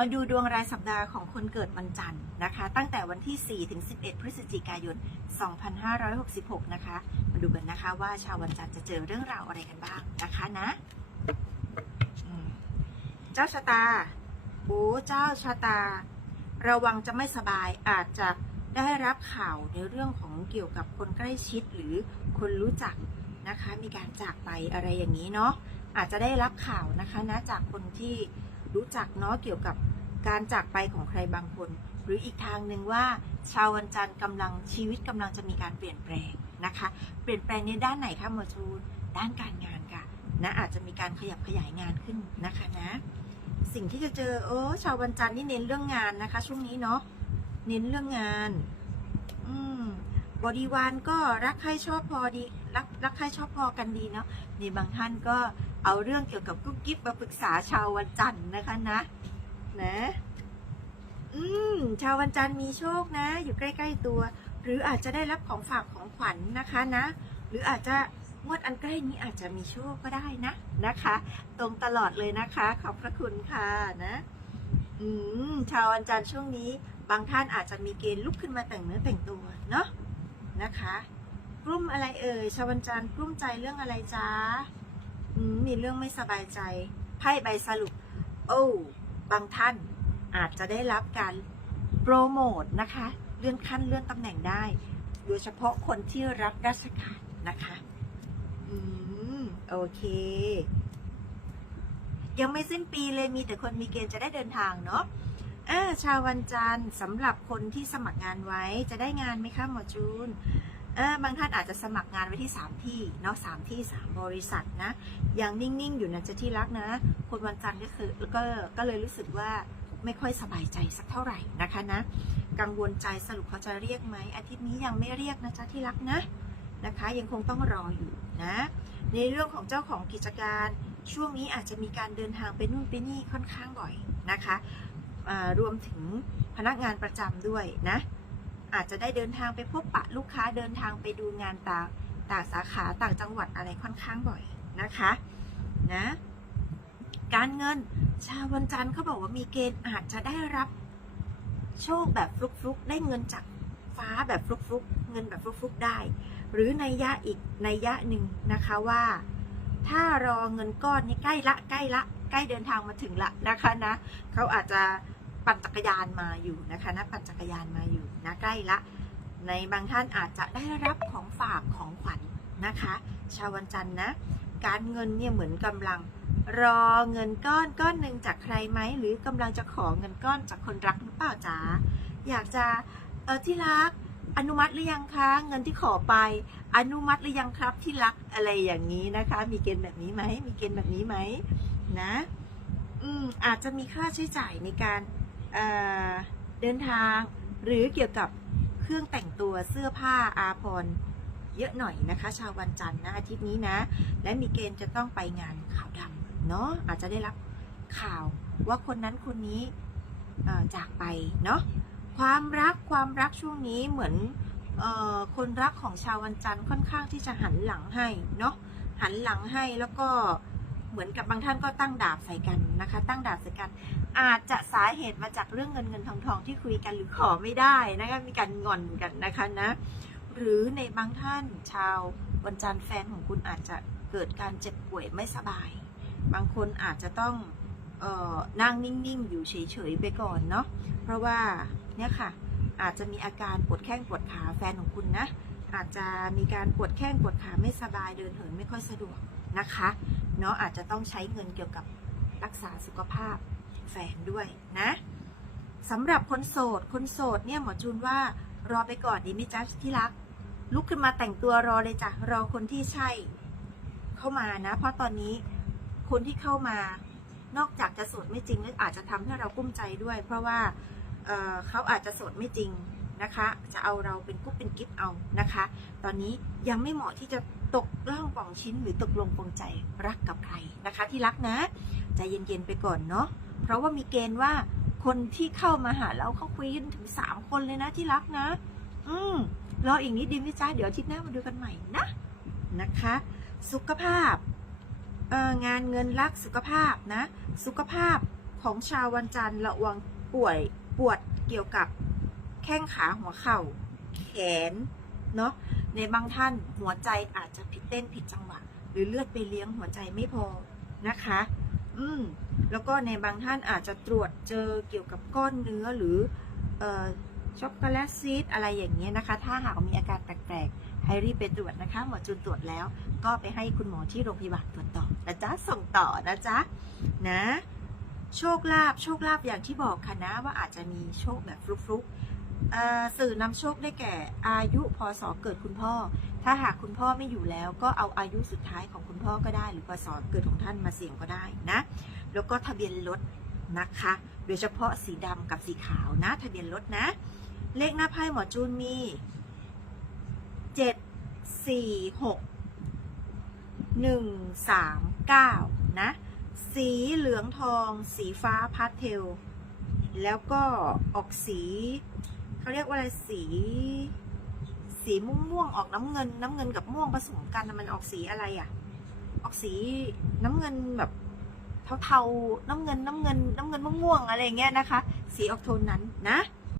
มาดูดวงรายสัปดาห์ของคนเกิดวันจันทร์นะคะ ตั้งแต่วันที่ 4 ถึง 11 พฤศจิกายน 2566 นะคะ มาดูกันนะคะว่าชาววันจันทร์จะเจอเรื่องราวอะไรกันบ้างนะคะนะเจ้าชะตาโอ้เจ้าชะตา ระวังจะไม่สบายอาจจะได้รับข่าวในเรื่องของเกี่ยวกับคนใกล้ชิดหรือคนรู้จักนะคะ มีการจากไปอะไรอย่างนี้เนาะอาจจะได้รับข่าวนะคะนะจากคนที่รู้จักเนาะเกี่ยวกับ การจากไปของใครบางคน หรืออีกทางหนึ่งว่า ชาววันจันทร์กำลังชีวิตกำลังจะมีการเปลี่ยนแปลงนะคะ เปลี่ยนแปลงในด้านไหนคะหมอจูนด้านการงานค่ะนะอาจจะมีการขยับขยายงานขึ้นนะคะนะสิ่งที่จะเจอเออชาววันจันทร์นี่เน้นเรื่องงานนะคะ ช่วงนี้เนาะเน้นเรื่องงานอืมบริวารก็รักใครชอบพอดี รักรักใครชอบพอกันดีเนาะในบางท่านก็เอาเรื่องเกี่ยวกับกุ๊กกิ๊บมาปรึกษาชาววันจันทร์นะคะนะ นะ อืม ชาววันจันทร์มีโชคนะ อยู่ใกล้ ๆตัว หรืออาจจะได้รับของฝากของขวัญนะคะนะ หรืออาจจะงวดอันใกล้นี้อาจจะมีโชคก็ได้นะนะคะ ตรงตลอดเลยนะคะ ขอบพระคุณค่ะนะอืมชาววันจันทร์ช่วงนี้ บางท่านอาจจะมีเกณฑ์ลุกขึ้นมาแต่งเนื้อแต่งตัวเนาะนะคะกลุ้มอะไรเอ่ยชาววันจันทร์กลุ้มใจเรื่องอะไรจ้าอืมมีเรื่องไม่สบายใจไพ่ใบสรุป โอ้บางท่าน อาจจะได้รับการโปรโมทนะคะ เลื่อนขั้นเลื่อนตำแหน่งได้ โดยเฉพาะคนที่รับราชการนะคะ อืม โอเค ยังไม่สิ้นปีเลยมีแต่คนมีเกณฑ์จะได้เดินทางเนาะอ่าชาววันจันทร์สำหรับคนที่สมัครงานไว้จะได้งานไหมคะหมอจูนอ่าบางท่านอาจจะสมัครงานไว้ที่ 3 ที่เนาะสามที่ 3 บริษัทนะยังนิ่ง ๆ อยู่นะจะที่รักนะ คนวันจันทร์ก็คือก็ก็เลยรู้สึกว่า ไม่ค่อยสบายใจสักเท่าไหร่นะคะนะ กังวลใจสรุปเขาจะเรียกไหมอาทิตย์นี้ยังไม่เรียกนะจ๊ะที่รักนะนะคะ ยังคงต้องรออยู่นะ ในเรื่องของเจ้าของกิจการช่วงนี้อาจจะมีการเดินทางไปนู่นไปนี่ค่อนข้างบ่อยนะคะรวมถึงพนักงานประจำด้วยนะ อาจจะได้เดินทางไปพบปะลูกค้าเดินทางไปดูงานต่างต่างสาขาต่างจังหวัดอะไรค่อนข้างบ่อยนะคะนะ การเงิน ชาววันจันทร์เขาบอกว่ามีเกณฑ์อาจจะได้รับโชคแบบฟลุกๆ ได้เงินจากฟ้าแบบฟลุกๆ เงินแบบฟลุกๆ ได้ หรือในยยะอีกในยยะหนึ่งนะคะว่า ถ้ารอเงินก้อนนี้ใกล้ละใกล้ละใกล้เดินทางมาถึงละนะคะนะเขาอาจจะปั่นจักรยานมาอยู่นะคะนะปั่นจักรยานมาอยู่นะใกล้ละ ในบางท่านอาจจะได้รับของฝากของขวัญนะคะ ชาววันจันทร์นะ การเงินเนี่ยเหมือนกำลัง รอเงินก้อนก้อนหนึ่งจากใครไหม หรือกำลังจะขอเงินก้อนจากคนรักหรือเปล่าจ๊ะอยากจะเออที่รักอนุมัติหรือยังคะเงินที่ขอไป อนุมัติหรือยังครับที่รักอะไรอย่างนี้นะคะ มีเกณฑ์แบบนี้ไหมมีเกณฑ์แบบนี้ไหมนะอืมอาจจะมีค่าใช้จ่ายในการเอ่อเดินทาง หรือเกี่ยวกับเครื่องแต่งตัวเสื้อผ้าอาภรณ์เยอะหน่อยนะคะ ชาววันจันทร์นะอาทิตย์นี้นะ และมีเกณฑ์จะต้องไปงานขาวดำ เนาะอาจจะได้รับข่าวว่าคนนั้นคนนี้จากไปเนาะความรักความรักช่วงนี้เหมือนออคนรักของชาววันจันทร์ค่อนข้างที่จะหันหลังให้เนาะหันหลังให้แล้วก็เหมือนกับบางท่านก็ตั้งดาบใส่กันนะคะ ตั้งดาบใส่กัน อาจจะสาเหตุมาจากเรื่องเงินเงินทองทองที่คุยกันหรือขอไม่ได้นะคะมีการงอนกันนะคะนะหรือในบางท่านชาววันจันทร์แฟนของคุณอาจจะเกิดการเจ็บป่วยไม่สบาย บางคนอาจจะต้องออนั่งนิ่งๆ อยู่เฉยๆไปก่อนเนาะ เพราะว่าเนี่ยค่ะอาจจะมีอาการปวดแข้งปวดขาแฟนของคุณนะ อาจจะมีการปวดแข้งปวดขาไม่สบายเดินเหินไม่ค่อยสะดวกนะคะเนาะอาจจะต้องใช้เงินเกี่ยวกับรักษาสุขภาพแฝงด้วยนะสำหรับคนโสด คนโสดเนี่ยหมอจูนว่ารอไปก่อนดีไหมจ๊ะที่รัก ลุกขึ้นมาแต่งตัวรอเลยจ้ะรอคนที่ใช่ เข้ามานะ เพราะตอนนี้ คนที่เข้ามานอกจากจะโสดไม่จริงแล้วอาจจะทำให้เรากุ้มใจด้วย เพราะว่าเเขาอาจจะโสดไม่จริงนะคะ จะเอาเราเป็นกุ๊บเป็นกิ๊บเอานะคะ ตอนนี้ยังไม่เหมาะที่จะตกล่องป่องชิ้นหรือตกลงปรงใจรักกับใครนะคะ ที่รักนะใจเย็นๆไปก่อนเนาะเพราะว่ามีเกณฑ์ว่าคนที่เข้ามาหาเราเขาคุยกันถึงสามคนเลยนะที่รักนะ อืมรออีกนิดดีไหมจ๊ะเดี๋ยวอาทิตย์หน้ามาดูกันใหม่นะนะคะ สุขภาพ งานเงินรักสุขภาพนะ สุขภาพของชาววันจันทร์ระวังป่วยปวดเกี่ยวกับแข้งขาหัวเข่า แขนเนาะในบางท่านหัวใจอาจจะผิดเต้นผิดจังหวะ หรือเลือดไปเลี้ยงหัวใจไม่พอนะคะ อืมแล้วก็ในบางท่านอาจจะตรวจเจอเกี่ยวกับก้อนเนื้อหรือออช็อกโกแลตซีดอะไรอย่างเงี้ยนะคะ ถ้าหากมีอาการแปลก ให้รีบไปตรวจนะคะหมอจูนตรวจแล้ว ก็ไปให้คุณหมอที่โรงพยาบาลตรวจต่อนะจ๊ะส่งต่อนะจ๊ะนะโชคลาภโชคลาภอย่างที่บอกค่ะนะว่าอาจจะมีโชคแบบฟลุกๆสื่อนำโชคได้แก่อายุพศเกิดคุณพ่อ ถ้าหากคุณพ่อไม่อยู่แล้ว ก็เอาอายุสุดท้ายของคุณพ่อก็ได้ หรือพศเกิดของท่านมาเสี่ยงก็ได้นะแล้วก็ทะเบียนรถนะคะ โดยเฉพาะสีดำกับสีขาวนะ ทะเบียนรถนะ เลขหน้าไพ่หมอจูนมี สี่หกหนึ่งสามเก้านะ สีเหลืองทอง สีฟ้าพาสเทล แล้วก็ออกสีเขาเรียกว่าอะไรสี สีม่วงม่วงๆออกน้ำเงิน น้ำเงินกับม่วงผสมกันมันออกสีอะไรอะ่ะ ออกสีน้ำเงินแบบเทาๆน้ำเงินน้ำเงิน น้ำเงินม่วงๆอะไรเงี้ยนะคะ สีออกโทนนั้นนะ